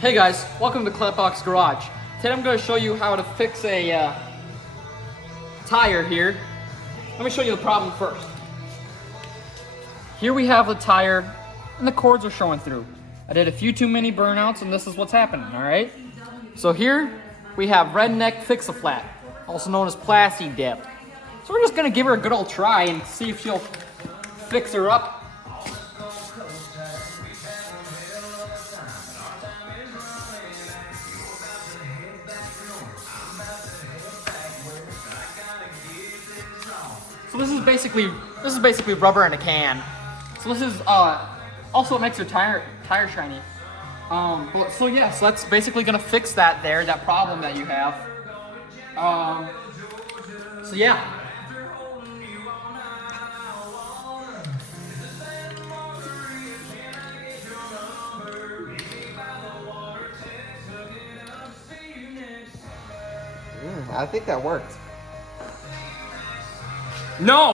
Hey guys, welcome to Clapbox Garage. Today I'm going to show you how to fix a tire here. Let me show you the problem first. Here we have the tire and the cords are showing through. I did a few too many burnouts and this is what's happening, alright? So here we have Redneck Fix-A-Flat, also known as Plasti Dip. So we're just going to give her a good old try and see if she'll fix her up. So this is basically rubber in a can. So this is also it makes your tire shiny. So that's basically gonna fix that problem that you have. So yeah. I think that worked. No.